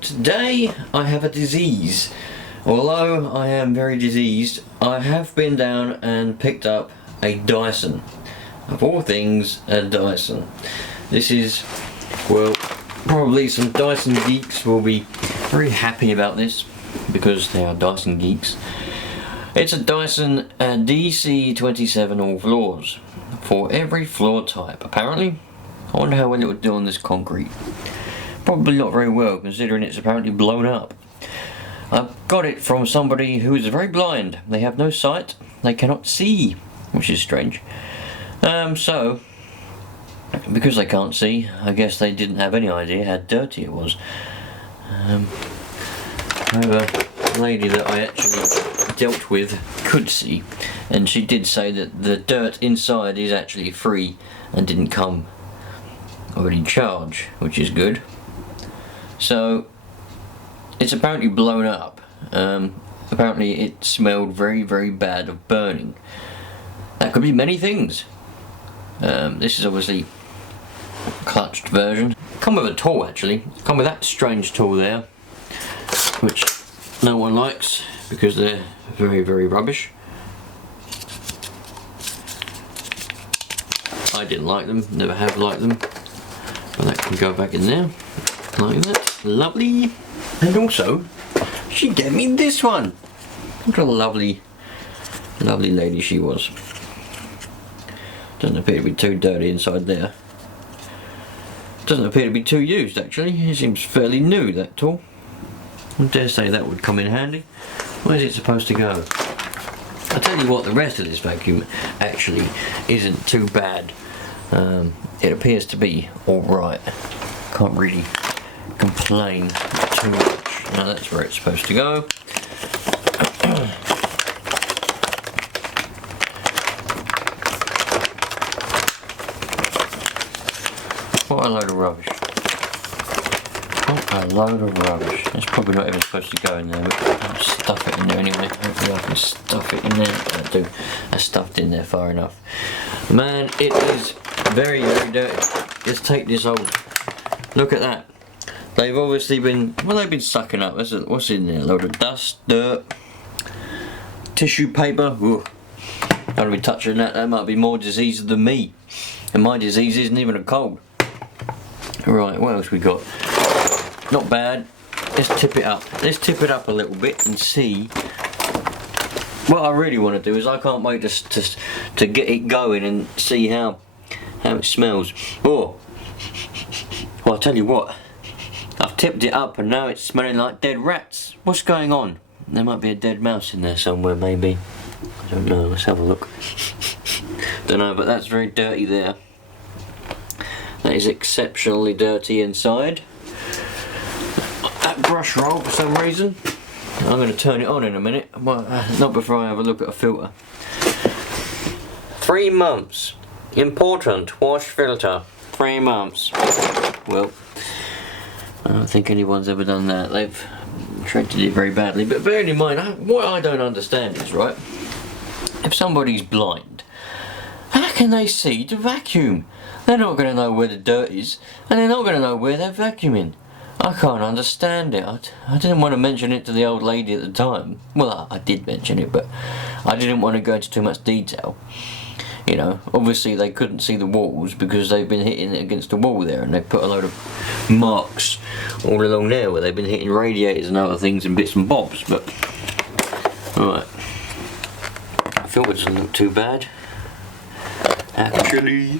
today I have a disease. Although I am very diseased, I have been down and picked up a Dyson. Of all things, a Dyson. This is, well, probably some Dyson geeks will be very happy about this because they are Dyson geeks. It's a Dyson DC27 all floors for every floor type, apparently. I wonder how well it would do on this concrete. Probably not very well, considering it's apparently blown up. I've got it from somebody who is very blind. They have no sight, they cannot see, which is strange. So, because they can't see, I guess they didn't have any idea how dirty it was. However, the lady that I actually dealt with could see, and she did say that the dirt inside is actually free and didn't come already charged, which is good. So it's apparently blown up. Apparently it smelled very, very bad of burning. That could be many things. This is obviously a clutched version. Come with a tool, actually. Come with that strange tool there, which no one likes because they're very, very rubbish. I didn't like them, never have liked them. But that can go back in there, like that. Lovely. And also, she gave me this one. What a lovely, lovely lady she was. Doesn't appear to be too dirty inside there. Doesn't appear to be too used, actually. It seems fairly new, that tool. I dare say that would come in handy. Where's it supposed to go? I'll tell you what, the rest of this vacuum actually isn't too bad. It appears to be alright. Can't really complain too much. Now that's where it's supposed to go. What a load of rubbish. What a load of rubbish. It's probably not even supposed to go in there, but I'll stuff it in there anyway. Hopefully I can stuff it in there. I stuffed in there far enough. Man, it is very, very dirty. Let's take this old. Look at that. They've obviously been, well, they've been sucking up. What's in there? A load of dust, dirt, tissue paper. Ooh. Don't be touching that. That might be more disease than me. And my disease isn't even a cold. Right, what else we got? Not bad. Let's tip it up. Let's tip it up a little bit and see. What I really want to do is I can't wait to get it going and see how it smells. Oh, well, I'll tell you what. I've tipped it up and now it's smelling like dead rats. What's going on? There might be a dead mouse in there somewhere, maybe. I don't know. Let's have a look. Don't know, but that's very dirty there. That is exceptionally dirty inside. That brush roll, for some reason. I'm going to turn it on in a minute. Well, not before I have a look at a filter. 3 months. Important. Wash filter. 3 months. Well, I don't think anyone's ever done that. They've treated it very badly. But bearing in mind, what I don't understand is, right, if somebody's blind, how can they see to vacuum? They're not going to know where the dirt is, and they're not going to know where they're vacuuming. I can't understand it. I didn't want to mention it to the old lady at the time. Well, I did mention it, but I didn't want to go into too much detail. You know, obviously they couldn't see the walls because they've been hitting it against the wall there, and they put a load of marks all along there where they've been hitting radiators and other things and bits and bobs. But alright, I feel it doesn't look too bad. Actually,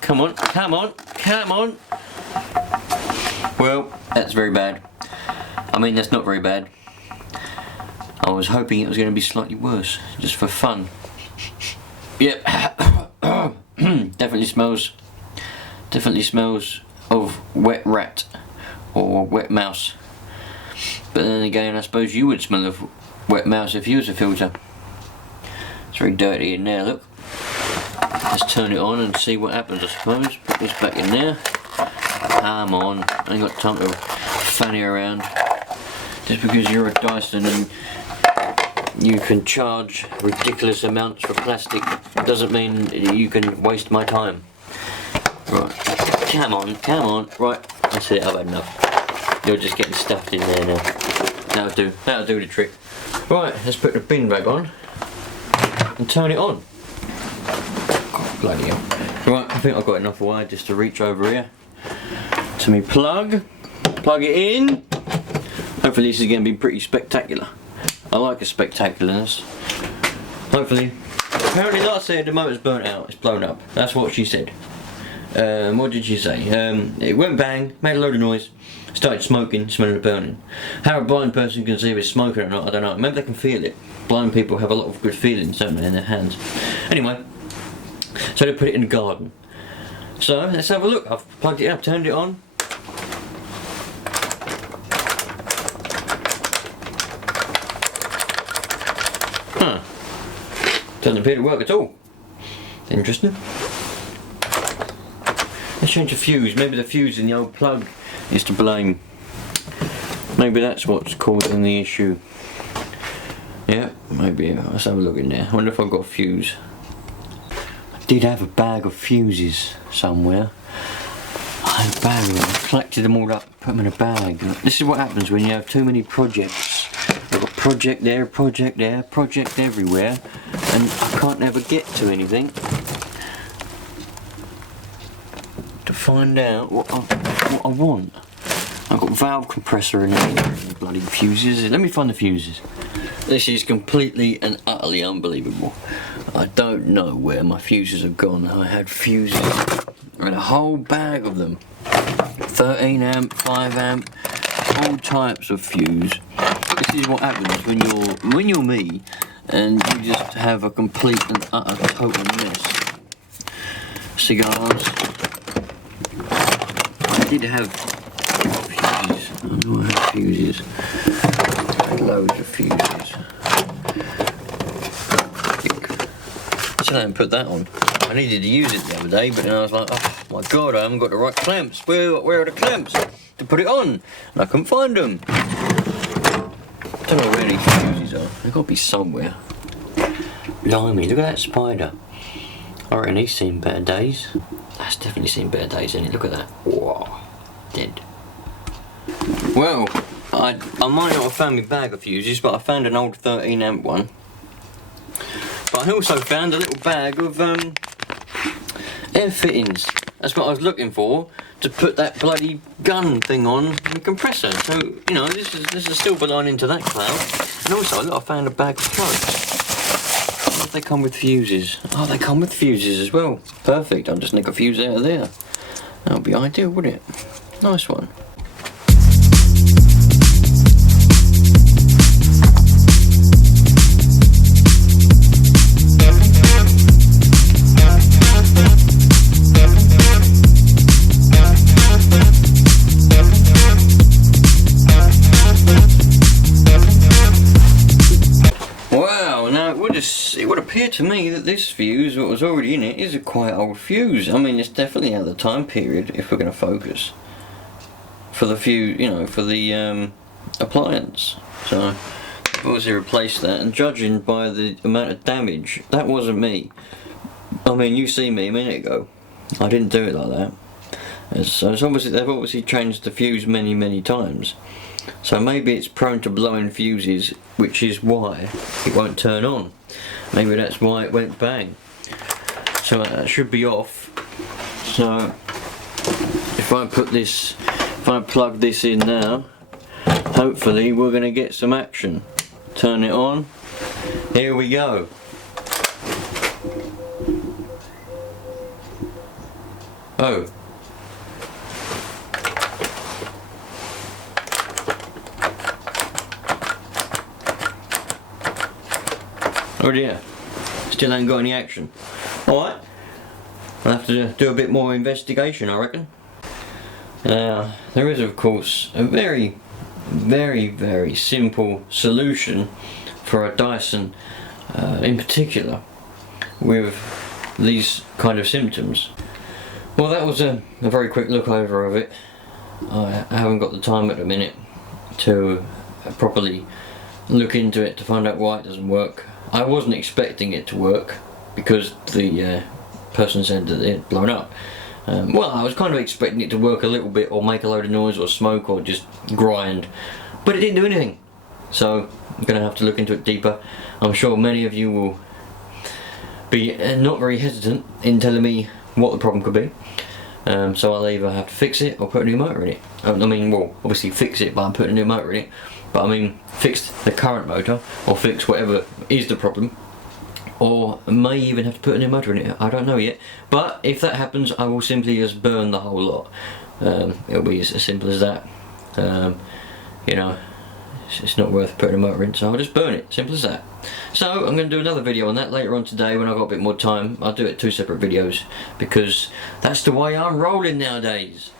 come on, come on, come on. Well, that's very bad. I mean, that's not very bad. I was hoping it was going to be slightly worse, just for fun. Yep. Definitely smells of wet rat or wet mouse. But then again, I suppose you would smell of wet mouse if you was a filter. It's very dirty in there, look. Let's turn it on and see what happens, I suppose. Put this back in there. Come on, I ain't got time to fanny around. Just because you're a Dyson and you can charge ridiculous amounts for plastic doesn't mean you can waste my time. Right, come on, right, That's it, I've had enough. You're just getting stuffed in there now. That'll do the trick. Right, let's put the bin bag on and turn it on. God, bloody hell. Right, I think I've got enough wire just to reach over here to me plug it in. Hopefully this is going to be pretty spectacular. I like a spectacularness. Hopefully. Apparently, like I said, the motor's burnt out, it's blown up. That's what she said. What did she say? It went bang, made a load of noise, started smoking, smelling of burning. How a blind person can see if it's smoking or not, I don't know. Maybe they can feel it. Blind people have a lot of good feelings, don't they, in their hands. Anyway, so they put it in the garden. So, let's have a look. I've plugged it up, turned it on. Huh. Doesn't appear to work at all. Interesting. Let's change the fuse. Maybe the fuse in the old plug is to blame. Maybe that's what's causing the issue. Yeah, maybe. Let's have a look in there. I wonder if I've got a fuse. I did have a bag of fuses somewhere. I had a bag of them. I collected them all up, put them in a bag. This is what happens when you have too many projects. I've got project there, project there, project everywhere, and I can't ever get to anything to find out what I want. I've got valve compressor in there, bloody fuses. Let me find the fuses. This is completely and utterly unbelievable. I don't know where my fuses have gone. I had fuses, I had a whole bag of them. 13 amp, 5 amp, all types of fuse. This is what happens when you're me and you just have a complete and utter total mess. Cigars. I did have fuses. I know I had fuses. I had loads of fuses. I still haven't put that on. I needed to use it the other day, but then I was like, oh my god, I haven't got the right clamps. Where are the clamps to put it on? And I couldn't find them. I don't know where these fuses are. They've got to be somewhere. Blimey, look at that spider. I reckon he's seen better days. That's definitely seen better days, isn't it? Look at that. Whoa. Dead. Well, I might not have found my bag of fuses, but I found an old 13 amp one. But I also found a little bag of air fittings. That's what I was looking for, to put that bloody gun thing on the compressor. So, you know, this is a silver lining to that cloud. And also, look, I found a bag of plugs. I wonder if they come with fuses. Oh, they come with fuses as well. Perfect, I'll just nick a fuse out of there. That would be ideal, wouldn't it? Nice one. It would appear to me that this fuse, what was already in it, is a quite old fuse. I mean, it's definitely out of the time period if we're going to focus for the fuse, you know, for the appliance. So I've obviously replaced that, and judging by the amount of damage, that wasn't me. I mean, you see me a minute ago. I didn't do it like that. So it's obviously, they've obviously changed the fuse many times. So maybe it's prone to blowing fuses, which is why it won't turn on. Maybe that's why it went bang. So that should be off. So if I plug this in now, hopefully we're going to get some action. Turn it on. Here we go. Oh. Oh dear, still ain't got any action. Alright, I'll have to do a bit more investigation, I reckon. Now, there is of course a very simple solution for a Dyson in particular with these kind of symptoms. Well, that was a very quick look over of it. I haven't got the time at the minute to properly look into it to find out why it doesn't work. I wasn't expecting it to work because the person said that it had blown up, Well, I was kind of expecting it to work a little bit or make a load of noise or smoke or just grind, but it didn't do anything. So I'm going to have to look into it deeper. I'm sure many of you will be not very hesitant in telling me what the problem could be. So I'll either have to fix it or put a new motor in it. I mean, well, obviously fix it by putting a new motor in it, but I mean fix the current motor or fix whatever is the problem, or may even have to put a new motor in it. I don't know yet, but if that happens I will simply just burn the whole lot. It'll be as simple as that. You know, it's not worth putting a motor in, so I'll just burn it, simple as that. So I'm going to do another video on that later on today when I've got a bit more time. I'll do it 2 separate videos because that's the way I'm rolling nowadays.